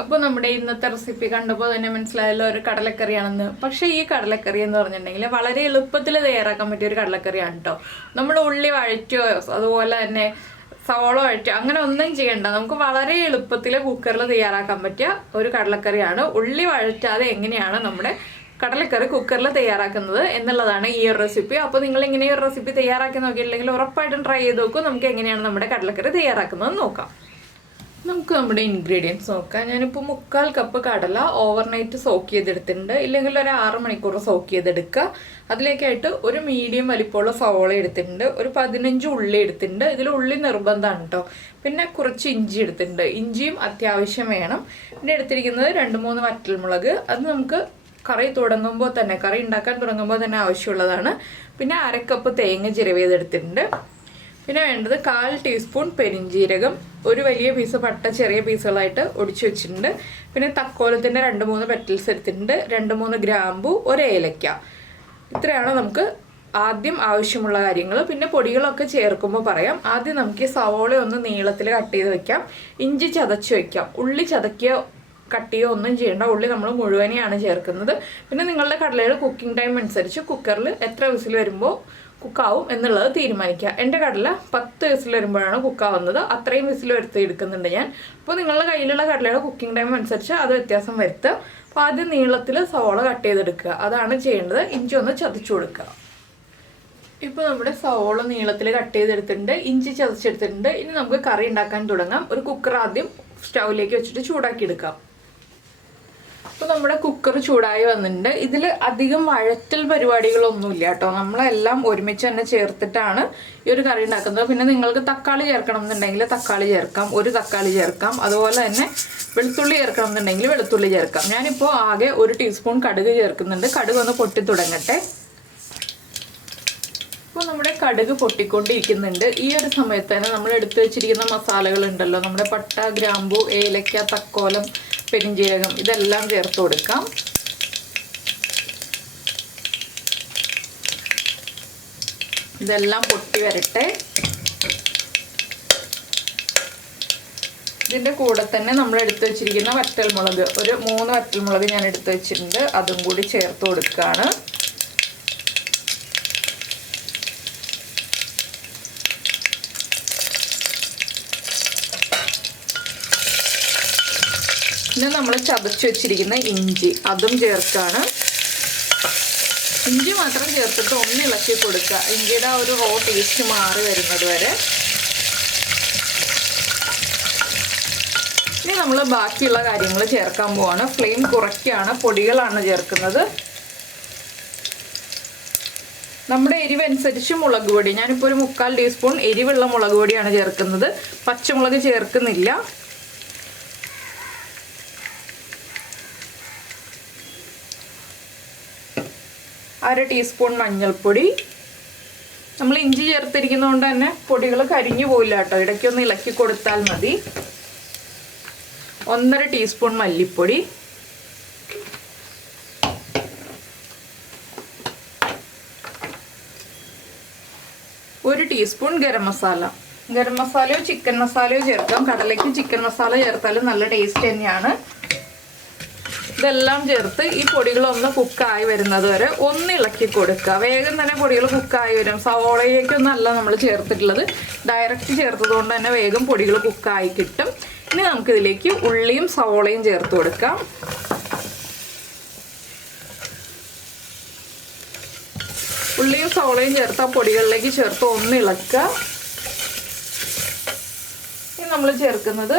അപ്പോൾ നമ്മുടെ ഇന്നത്തെ റെസിപ്പി കണ്ടപ്പോൾ തന്നെ മനസ്സിലായല്ലോ ഒരു കടലക്കറിയാണെന്ന്. പക്ഷേ ഈ കടലക്കറി എന്ന് പറഞ്ഞിട്ടുണ്ടെങ്കിൽ വളരെ എളുപ്പത്തിൽ തയ്യാറാക്കാൻ പറ്റിയ ഒരു കടലക്കറിയാണ് കേട്ടോ. നമ്മൾ ഉള്ളി വഴറ്റുകയോ അതുപോലെ തന്നെ സവോള വഴറ്റുക അങ്ങനെ ഒന്നും ചെയ്യണ്ട. നമുക്ക് വളരെ എളുപ്പത്തിൽ കുക്കറിൽ തയ്യാറാക്കാൻ പറ്റിയ ഒരു കടലക്കറിയാണ്. ഉള്ളി വഴറ്റാതെ എങ്ങനെയാണ് നമ്മുടെ കടലക്കറി കുക്കറിൽ തയ്യാറാക്കുന്നത് എന്നുള്ളതാണ് ഈ ഒരു റെസിപ്പി. അപ്പോൾ നിങ്ങൾ ഇങ്ങനെ ഒരു റെസിപ്പി തയ്യാറാക്കി നോക്കിയില്ലെങ്കിൽ ഉറപ്പായിട്ടും ട്രൈ ചെയ്ത് നോക്കും. നമുക്ക് എങ്ങനെയാണ് നമ്മുടെ കടലക്കറി തയ്യാറാക്കുന്നത് നോക്കാം. നമുക്ക് നമ്മുടെ ഇൻഗ്രീഡിയൻസ് നോക്കാം. ഞാനിപ്പോൾ 3/4 കപ്പ് കടല ഓവർനൈറ്റ് സോക്ക് ചെയ്തെടുത്തിട്ടുണ്ട്. ഇല്ലെങ്കിൽ ഒരു 6 മണിക്കൂർ സോക്ക് ചെയ്തെടുക്കുക. അതിലേക്കായിട്ട് ഒരു മീഡിയം വലിപ്പമുള്ള സവോള എടുത്തിട്ടുണ്ട്. ഒരു 15 ഉള്ളി എടുത്തിട്ടുണ്ട്. ഇതിൽ ഉള്ളി നിർബന്ധമാണ് കേട്ടോ. പിന്നെ കുറച്ച് ഇഞ്ചി എടുത്തിട്ടുണ്ട്. ഇഞ്ചിയും അത്യാവശ്യം വേണം. പിന്നെ എടുത്തിരിക്കുന്നത് 2-3 വറ്റൽമുളക്. അത് നമുക്ക് കറി ഉണ്ടാക്കാൻ തുടങ്ങുമ്പോൾ തന്നെ ആവശ്യമുള്ളതാണ്. പിന്നെ 1/2 കപ്പ് തേങ്ങ ചിരവിയതെടുത്തിട്ടുണ്ട്. പിന്നെ വേണ്ടത് 1/4 ടീസ്പൂൺ പെരിഞ്ജീരകം, ഒരു വലിയ പീസ് പട്ട ചെറിയ പീസുകളായിട്ട് ഒടിച്ചു വെച്ചിട്ടുണ്ട്. പിന്നെ തക്കോലത്തിൻ്റെ 2-3 പെറ്റൽസ് എടുത്തിട്ടുണ്ട്. 2-3 ഗ്രാമ്പു, ഒരു ഏലക്ക. ഇത്രയാണ് നമുക്ക് ആദ്യം ആവശ്യമുള്ള കാര്യങ്ങൾ. പിന്നെ പൊടികളൊക്കെ ചേർക്കുമ്പോൾ പറയാം. ആദ്യം നമുക്ക് ഈ സവോള ഒന്ന് നീളത്തിൽ കട്ട് ചെയ്ത് വെക്കാം. ഇഞ്ചി ചതച്ച് വെക്കാം. ഉള്ളി ചതക്കിയോ കട്ടിയോ ഒന്നും ചെയ്യേണ്ട. ഉള്ളി നമ്മൾ മുഴുവനെയാണ് ചേർക്കുന്നത്. പിന്നെ നിങ്ങളുടെ കടലയുടെ കുക്കിംഗ് ടൈം അനുസരിച്ച് കുക്കറിൽ എത്ര വിസിൽ വരുമ്പോൾ കുക്കാവും എന്നുള്ളത് തീരുമാനിക്കുക. എൻ്റെ കടല 10 വിസിൽ വരുമ്പോഴാണ് കുക്കാവുന്നത്. അത്രയും വിസിൽ എടുക്കുന്നുണ്ട് ഞാൻ. അപ്പോൾ നിങ്ങളുടെ കയ്യിലുള്ള കടലയുടെ കുക്കിംഗ് ടൈം അനുസരിച്ച് അത് വ്യത്യാസം വരുത്തുക. അപ്പോൾ ആദ്യം നീളത്തിൽ സവോള കട്ട് ചെയ്തെടുക്കുക. അതാണ് ചെയ്യേണ്ടത്. ഇഞ്ചി ഒന്ന് ചതച്ചു കൊടുക്കുക. ഇപ്പോൾ നമ്മുടെ സവോള നീളത്തിൽ കട്ട് ചെയ്തെടുത്തിട്ടുണ്ട്. ഇഞ്ചി ചതച്ചെടുത്തിട്ടുണ്ട്. ഇനി നമുക്ക് കറി ഉണ്ടാക്കാൻ തുടങ്ങാം. ഒരു കുക്കർ ആദ്യം സ്റ്റൗവിലേക്ക് വെച്ചിട്ട് ചൂടാക്കി എടുക്കാം. അപ്പോൾ നമ്മുടെ കുക്കർ ചൂടായി വന്നിട്ടുണ്ട്. ഇതിൽ അധികം വഴറ്റൽ പരിപാടികളൊന്നുമില്ല കേട്ടോ. നമ്മളെല്ലാം ഒരുമിച്ച് തന്നെ ചേർത്തിട്ടാണ് ഈ ഒരു കറി ഉണ്ടാക്കുന്നത്. പിന്നെ നിങ്ങൾക്ക് തക്കാളി ചേർക്കണം എന്നുണ്ടെങ്കിൽ തക്കാളി ചേർക്കാം. ഒരു തക്കാളി ചേർക്കാം. അതുപോലെ തന്നെ വെളുത്തുള്ളി ചേർക്കണം എന്നുണ്ടെങ്കിൽ വെളുത്തുള്ളി ചേർക്കാം. ഞാനിപ്പോൾ ആകെ 1 ടീസ്പൂൺ കടുക് ചേർക്കുന്നുണ്ട്. കടുക് ഒന്ന് പൊട്ടി തുടങ്ങട്ടെ. ഇപ്പോൾ നമ്മുടെ കടുക് പൊട്ടിക്കൊണ്ടിരിക്കുന്നുണ്ട്. ഈ ഒരു സമയത്ത് തന്നെ നമ്മൾ എടുത്തു വെച്ചിരിക്കുന്ന മസാലകൾ ഉണ്ടല്ലോ, നമ്മുടെ പട്ട, ഗ്രാമ്പു, ഏലക്ക, തക്കോലം, പെരിഞ്ജീരകം, ഇതെല്ലാം ചേർത്ത് കൊടുക്കാം. ഇതെല്ലാം പൊട്ടി വരട്ടെ. ഇതിൻ്റെ കൂടെ തന്നെ നമ്മൾ എടുത്തു വെച്ചിരിക്കുന്ന വറ്റൽമുളക്, ഒരു 3 വറ്റൽമുളക് ഞാൻ എടുത്തു വെച്ചിട്ടുണ്ട്. അതും കൂടി ചേർത്ത് കൊടുക്കുകയാണ്. പിന്നെ നമ്മൾ ചതച്ച് വെച്ചിരിക്കുന്ന ഇഞ്ചി അതും ചേർക്കാണ്. ഇഞ്ചി മാത്രം ചേർത്തിട്ട് ഒന്ന് ഇളക്കി കൊടുക്കുക. ഇഞ്ചിയുടെ ആ ഒരു റോ ടേസ്റ്റ് മാറി വരുന്നത് വരെ. ഇനി നമ്മൾ ബാക്കിയുള്ള കാര്യങ്ങൾ ചേർക്കാൻ പോവാണ്. ഫ്ലെയിം കുറയ്ക്കുകയാണ്. പൊടികളാണ് ചേർക്കുന്നത്. നമ്മുടെ എരിവനുസരിച്ച് മുളക് പൊടി, ഞാനിപ്പോൾ ഒരു 3/4 ടീസ്പൂൺ എരിവുള്ള മുളക് പൊടിയാണ് ചേർക്കുന്നത്. പച്ചമുളക് ചേർക്കുന്നില്ല. അര ടീസ്പൂൺ മഞ്ഞൾപ്പൊടി. നമ്മൾ ഇഞ്ചി ചേർത്തിരിക്കുന്നതുകൊണ്ട് തന്നെ പൊടികൾ കരിഞ്ഞു പോയില്ല കേട്ടോ. ഇടയ്ക്കൊന്ന് ഇളക്കി കൊടുത്താൽ മതി. 1/2 ടീസ്പൂൺ മല്ലിപ്പൊടി. ഒരു ടീസ്പൂൺ ഗരം മസാല. ഗരം മസാലയോ ചിക്കൻ മസാലയോ ചേർക്കാം. കടലയ്ക്ക് ചിക്കൻ മസാല ചേർത്താലും നല്ല ടേസ്റ്റ് തന്നെയാണ്. ഇതെല്ലാം ചേർത്ത് ഈ പൊടികളൊന്ന് കുക്കായി വരുന്നത് വരെ ഒന്ന് ഇളക്കി കൊടുക്കുക. വേഗം തന്നെ പൊടികൾ കുക്കായി വരും. സവോളയിലേക്കൊന്നല്ല നമ്മൾ ചേർത്തിട്ടുള്ളത്, ഡയറക്റ്റ് ചേർത്തത് കൊണ്ട് തന്നെ വേഗം പൊടികൾ കുക്കായി കിട്ടും. ഇനി നമുക്കിതിലേക്ക് ഉള്ളിയും സവോളയും ചേർത്ത് കൊടുക്കാം. ഉള്ളിയും സവോളയും ചേർത്ത് ആ പൊടികളിലേക്ക് ചേർത്ത് ഒന്ന് ഇളക്കുക. ഇനി നമ്മൾ ചേർക്കുന്നത്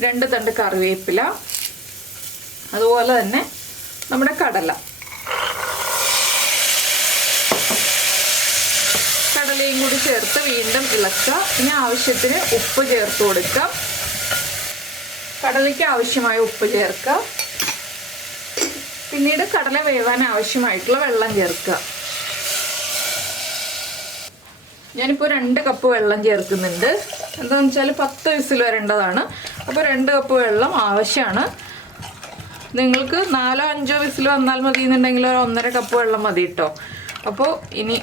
2 തണ്ട് കറിവേപ്പില, അതുപോലെ തന്നെ നമ്മുടെ കടലയും കൂടി ചേർത്ത് വീണ്ടും ഇളക്കുക. ഇനി ആവശ്യത്തിന് ഉപ്പ് ചേർത്ത് കൊടുക്കാം. കടലയ്ക്ക് ആവശ്യമായ ഉപ്പ് ചേർക്കുക. പിന്നീട് കടല വേവാൻ ആവശ്യമായിട്ടുള്ള വെള്ളം ചേർക്കുക. ഞാനിപ്പോൾ 2 കപ്പ് വെള്ളം ചേർക്കുന്നുണ്ട്. എന്താണെന്ന് വെച്ചാൽ 10 വിസിൽ വരേണ്ടതാണ്. അപ്പോൾ 2 കപ്പ് വെള്ളം ആവശ്യമാണ്. നിങ്ങൾക്ക് 4-5 വിസിൽ വന്നാൽ മതി എന്നുണ്ടെങ്കിൽ ഒരു 1.5 കപ്പ് വെള്ളം മതി കേട്ടോ. അപ്പോൾ ഇനി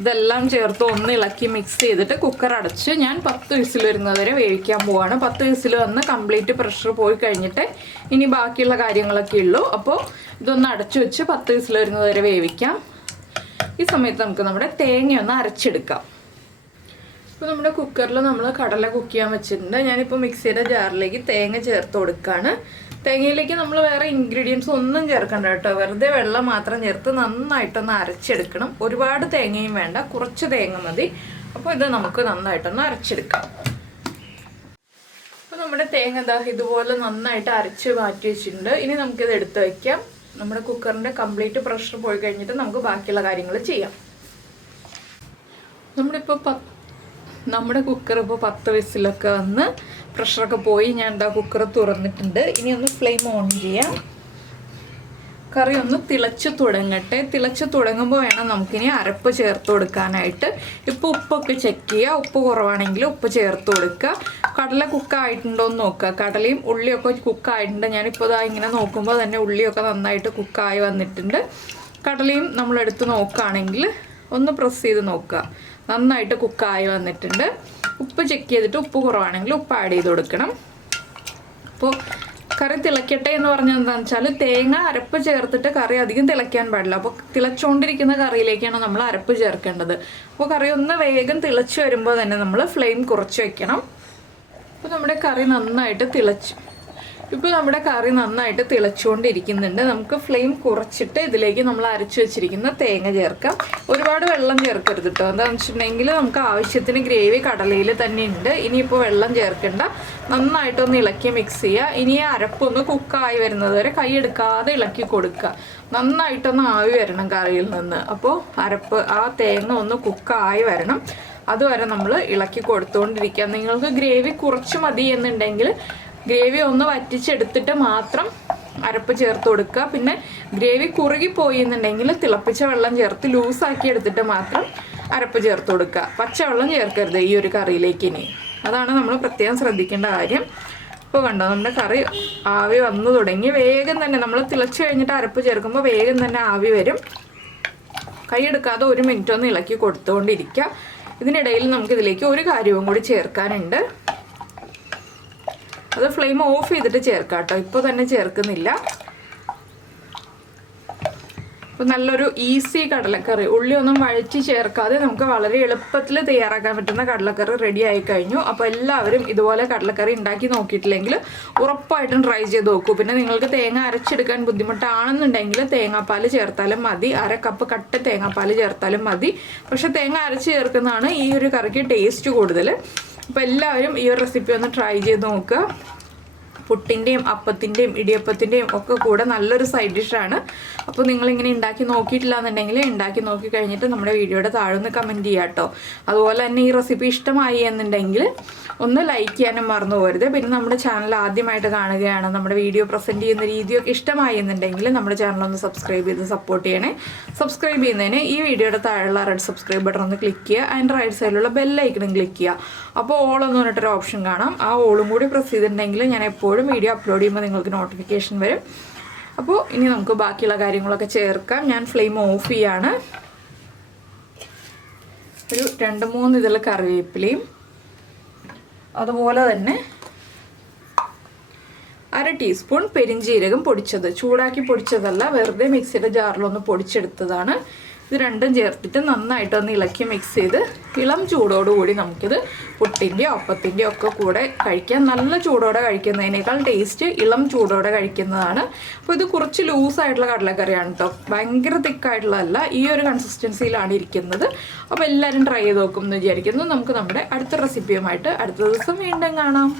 ഇതെല്ലാം ചേർത്ത് ഒന്ന് ഇളക്കി മിക്സ് ചെയ്തിട്ട് കുക്കർ അടച്ച് ഞാൻ 10 വിസിൽ വരുന്നത് വരെ വേവിക്കാൻ പോവാണ്. 10 വിസിൽ വന്ന് കംപ്ലീറ്റ് പ്രഷർ പോയി കഴിഞ്ഞിട്ട് ഇനി ബാക്കിയുള്ള കാര്യങ്ങളൊക്കെ ഉള്ളൂ. അപ്പോൾ ഇതൊന്ന് അടച്ചു വെച്ച് 10 വിസിൽ വരുന്നത് വരെ വേവിക്കാം. ഈ സമയത്ത് നമുക്ക് നമ്മുടെ തേങ്ങ ഒന്ന് അരച്ചെടുക്കാം. ഇപ്പോൾ നമ്മുടെ കുക്കറിൽ നമ്മൾ കടല കുക്ക് ചെയ്യാൻ വെച്ചിട്ടുണ്ട്. ഞാനിപ്പോൾ മിക്സിയുടെ ജാറിലേക്ക് തേങ്ങ ചേർത്ത് കൊടുക്കുകയാണ്. തേങ്ങയിലേക്ക് നമ്മൾ വേറെ ഇൻഗ്രീഡിയൻസ് ഒന്നും ചേർക്കണ്ട കേട്ടോ. വെറുതെ വെള്ളം മാത്രം ചേർത്ത് നന്നായിട്ടൊന്ന് അരച്ചെടുക്കണം. ഒരുപാട് തേങ്ങയും വേണ്ട, കുറച്ച് തേങ്ങ മതി. അപ്പോൾ ഇത് നമുക്ക് നന്നായിട്ടൊന്ന് അരച്ചെടുക്കാം. അപ്പോൾ നമ്മുടെ തേങ്ങ ഇതുപോലെ നന്നായിട്ട് അരച്ച് മാറ്റി വെച്ചിട്ടുണ്ട്. ഇനി നമുക്കിത് എടുത്ത് വയ്ക്കാം. നമ്മുടെ കുക്കറിൻ്റെ കംപ്ലീറ്റ് പ്രഷർ പോയി കഴിഞ്ഞിട്ട് നമുക്ക് ബാക്കിയുള്ള കാര്യങ്ങൾ ചെയ്യാം. നമ്മുടെ കുക്കർ ഇപ്പോൾ 10 വിസിലൊക്കെ വന്ന് പ്രഷറൊക്കെ പോയി ഞാൻ കുക്കർ തുറന്നിട്ടുണ്ട്. ഇനി ഒന്ന് ഫ്ലെയിം ഓൺ ചെയ്യാം. കറി ഒന്ന് തിളച്ച് തുടങ്ങട്ടെ. തിളച്ച് തുടങ്ങുമ്പോൾ വേണം നമുക്കിനി അരപ്പ് ചേർത്ത് കൊടുക്കാനായിട്ട്. ഇപ്പോൾ ഉപ്പൊക്കെ ചെക്ക് ചെയ്യുക. ഉപ്പ് കുറവാണെങ്കിൽ ഉപ്പ് ചേർത്ത് കൊടുക്കുക. കടല കുക്കായിട്ടുണ്ടോ എന്ന് നോക്കുക. കടലയും ഉള്ളിയൊക്കെ കുക്കായിട്ടുണ്ട്. ഞാനിപ്പോൾ ഇങ്ങനെ നോക്കുമ്പോൾ തന്നെ ഉള്ളിയൊക്കെ നന്നായിട്ട് കുക്കായി വന്നിട്ടുണ്ട്. കടലയും നമ്മളെടുത്ത് നോക്കുകയാണെങ്കിൽ ഒന്ന് പ്രസ് ചെയ്ത് നോക്കുക. നന്നായിട്ട് കുക്കായി വന്നിട്ടുണ്ട്. ഉപ്പ് ചെക്ക് ചെയ്തിട്ട് ഉപ്പ് കുറവാണെങ്കിൽ ഉപ്പ് ആഡ് ചെയ്ത് കൊടുക്കണം. അപ്പോൾ കറി തിളയ്ക്കട്ടെ എന്ന് പറഞ്ഞാൽ എന്താണെന്ന് വെച്ചാൽ തേങ്ങ അരപ്പ് ചേർത്തിട്ട് കറി അധികം തിളയ്ക്കാൻ പാടില്ല. അപ്പോൾ തിളച്ചുകൊണ്ടിരിക്കുന്ന കറിയിലേക്കാണ് നമ്മൾ അരപ്പ് ചേർക്കേണ്ടത്. അപ്പോൾ കറി ഒന്ന് വേഗം തിളച്ച് വരുമ്പോൾ തന്നെ നമ്മൾ ഫ്ലെയിം കുറച്ച് വയ്ക്കണം. അപ്പോൾ നമ്മുടെ കറി നന്നായിട്ട് തിളച്ചുകൊണ്ടിരിക്കുന്നുണ്ട്. നമുക്ക് ഫ്ലെയിം കുറച്ചിട്ട് ഇതിലേക്ക് നമ്മൾ അരച്ചു വെച്ചിരിക്കുന്ന തേങ്ങ ചേർക്കാം. ഒരുപാട് വെള്ളം ചേർക്കരുത് കേട്ടോ. എന്താണെന്ന് വെച്ചിട്ടുണ്ടെങ്കിൽ നമുക്ക് ആവശ്യത്തിന് ഗ്രേവി കടലയിൽ തന്നെ ഉണ്ട്. ഇനിയിപ്പോൾ വെള്ളം ചേർക്കണ്ട. നന്നായിട്ടൊന്ന് ഇളക്കി മിക്സ് ചെയ്യുക. ഇനി അരപ്പൊന്ന് കുക്കായി വരുന്നത് വരെ കൈ എടുക്കാതെ ഇളക്കി കൊടുക്കുക. നന്നായിട്ടൊന്ന് ആവി വരണം കറിയിൽ നിന്ന്. അപ്പോൾ ആ തേങ്ങ ഒന്ന് കുക്കായി വരണം. അതുവരെ നമ്മൾ ഇളക്കി കൊടുത്തുകൊണ്ടിരിക്കുക. നിങ്ങൾക്ക് ഗ്രേവി കുറച്ച് മതി എന്നുണ്ടെങ്കിൽ ഗ്രേവി ഒന്ന് വറ്റിച്ചെടുത്തിട്ട് മാത്രം അരപ്പ് ചേർത്ത് കൊടുക്കുക. പിന്നെ ഗ്രേവി കുറുകിപ്പോയി എന്നുണ്ടെങ്കിൽ തിളപ്പിച്ച വെള്ളം ചേർത്ത് ലൂസാക്കി എടുത്തിട്ട് മാത്രം അരപ്പ് ചേർത്ത് കൊടുക്കുക. പച്ചവെള്ളം ചേർക്കരുത് ഈ ഒരു കറിയിലേക്ക്. ഇനി അതാണ് നമ്മൾ പ്രത്യേകം ശ്രദ്ധിക്കേണ്ട കാര്യം. ഇപ്പോൾ കണ്ടോ നമ്മുടെ കറി ആവി വന്നു തുടങ്ങി. വേഗം തന്നെ നമ്മൾ തിളച്ച് കഴിഞ്ഞിട്ട് അരപ്പ് ചേർക്കുമ്പോൾ വേഗം തന്നെ ആവി വരും. കൈയെടുക്കാതെ 1 മിനിറ്റ് ഒന്ന് ഇളക്കി കൊടുത്തുകൊണ്ടിരിക്കുക. ഇതിനിടയിൽ നമുക്കിതിലേക്ക് ഒരു കാര്യവും കൂടി ചേർക്കാനുണ്ട്. അത് ഫ്ലെയിം ഓഫ് ചെയ്തിട്ട് ചേർക്കാം കേട്ടോ. ഇപ്പോൾ തന്നെ ചേർക്കുന്നില്ല. അപ്പോൾ നല്ലൊരു ഈസി കടലക്കറി, ഉള്ളിയൊന്നും വഴറ്റി ചേർക്കാതെ നമുക്ക് വളരെ എളുപ്പത്തിൽ തയ്യാറാക്കാൻ പറ്റുന്ന കടലക്കറി റെഡി ആയി കഴിഞ്ഞു. അപ്പോൾ എല്ലാവരും ഇതുപോലെ കടലക്കറി ഉണ്ടാക്കി നോക്കിയിട്ടില്ലെങ്കിൽ ഉറപ്പായിട്ടും ട്രൈ ചെയ്ത് നോക്കൂ. പിന്നെ നിങ്ങൾക്ക് തേങ്ങ അരച്ചെടുക്കാൻ ബുദ്ധിമുട്ടാണെന്നുണ്ടെങ്കിൽ തേങ്ങാപ്പാൽ ചേർത്താലും മതി. 1/2 കപ്പ് കട്ട തേങ്ങാപ്പാൽ ചേർത്താലും മതി. പക്ഷെ തേങ്ങ അരച്ച് ചേർക്കുന്നതാണ് ഈ ഒരു കറിക്ക് ടേസ്റ്റ് കൂടുതൽ. അപ്പോൾ എല്ലാവരും ഈ ഒരു റെസിപ്പി ഒന്ന് ട്രൈ ചെയ്ത് നോക്കുക. പുട്ടിൻ്റെയും അപ്പത്തിൻ്റെയും ഇടിയപ്പത്തിൻ്റെയും ഒക്കെ കൂടെ നല്ലൊരു സൈഡ് ഡിഷാണ്. അപ്പോൾ നിങ്ങളിങ്ങനെ ഉണ്ടാക്കി നോക്കിയിട്ടില്ല എന്നുണ്ടെങ്കിൽ ഉണ്ടാക്കി നോക്കി കഴിഞ്ഞിട്ട് നമ്മുടെ വീഡിയോയുടെ താഴെ ഒന്ന് കമൻറ്റ് ചെയ്യുക കേട്ടോ. അതുപോലെ തന്നെ ഈ റെസിപ്പി ഇഷ്ടമായി എന്നുണ്ടെങ്കിൽ ഒന്ന് ലൈക്ക് ചെയ്യാനും മറന്നു പോകരുത്. പിന്നെ നമ്മുടെ ചാനൽ ആദ്യമായിട്ട് കാണുകയാണ്, നമ്മുടെ വീഡിയോ പ്രസൻറ്റ് ചെയ്യുന്ന രീതിയൊക്കെ ഇഷ്ടമായി എന്നുണ്ടെങ്കിൽ നമ്മുടെ ചാനൽ ഒന്ന് സബ്സ്ക്രൈബ് ചെയ്ത് സപ്പോർട്ട് ചെയ്യണേ. സബ്സ്ക്രൈബ് ചെയ്യുന്നതിന് ഈ വീഡിയോയുടെ താഴെയുള്ള റെഡ് സബ്സ്ക്രൈബ് ബട്ടൺ ഒന്ന് ക്ലിക്ക് ചെയ്യുക. അതിൻ്റെ റൈറ്റ് സൈഡിലുള്ള ബെല്ലൈക്കണും ക്ലിക്ക് ചെയ്യുക. അപ്പോൾ ഓൾ എന്ന് പറഞ്ഞിട്ടൊരു ഓപ്ഷൻ കാണാം. ആ ഓളും കൂടി പ്രസ് ചെയ്തിട്ടുണ്ടെങ്കിൽ ഞാൻ എപ്പോഴും വീഡിയോ അപ്ലോഡ് ചെയ്യുമ്പോൾ നിങ്ങൾക്ക് നോട്ടിഫിക്കേഷൻ വരും. അപ്പോൾ ഇനി നമുക്ക് ബാക്കിയുള്ള കാര്യങ്ങളൊക്കെ ചേർക്കാം. ഞാൻ ഫ്ലെയിം ഓഫ് ചെയ്യാണ്. ഒരു 2-3 ഇതിൽ കറിവേപ്പിലയും അതുപോലെ തന്നെ 1/2 ടീസ്പൂൺ പെരിഞ്ജീരകം പൊടിച്ചത്, ചൂടാക്കി പൊടിച്ചതല്ല, വെറുതെ മിക്സിയുടെ ജാറിലൊന്ന് പൊടിച്ചെടുത്തതാണ്. ഇത് രണ്ടും ചേർത്തിട്ട് നന്നായിട്ടൊന്ന് ഇളക്കി മിക്സ് ചെയ്ത് ഇളം ചൂടോടുകൂടി നമുക്കിത് പുട്ടിൻ്റെയോ അപ്പത്തിൻ്റെയോ ഒക്കെ കൂടെ കഴിക്കാം. നല്ല ചൂടോടെ കഴിക്കുന്നതിനേക്കാൾ ടേസ്റ്റ് ഇളം ചൂടോടെ കഴിക്കുന്നതാണ്. അപ്പോൾ ഇത് കുറച്ച് ലൂസായിട്ടുള്ള കടലക്കറിയാണ് കേട്ടോ, ഭയങ്കര തിക്കായിട്ടുള്ളതല്ല, ഈ ഒരു കൺസിസ്റ്റൻസിയിലാണ് ഇരിക്കുന്നത്. അപ്പോൾ എല്ലാവരും ട്രൈ ചെയ്ത് നോക്കും എന്ന് വിചാരിക്കുന്നു. നമുക്ക് നമ്മുടെ അടുത്ത റെസിപ്പിയുമായിട്ട് അടുത്ത ദിവസം വീണ്ടും കാണാം.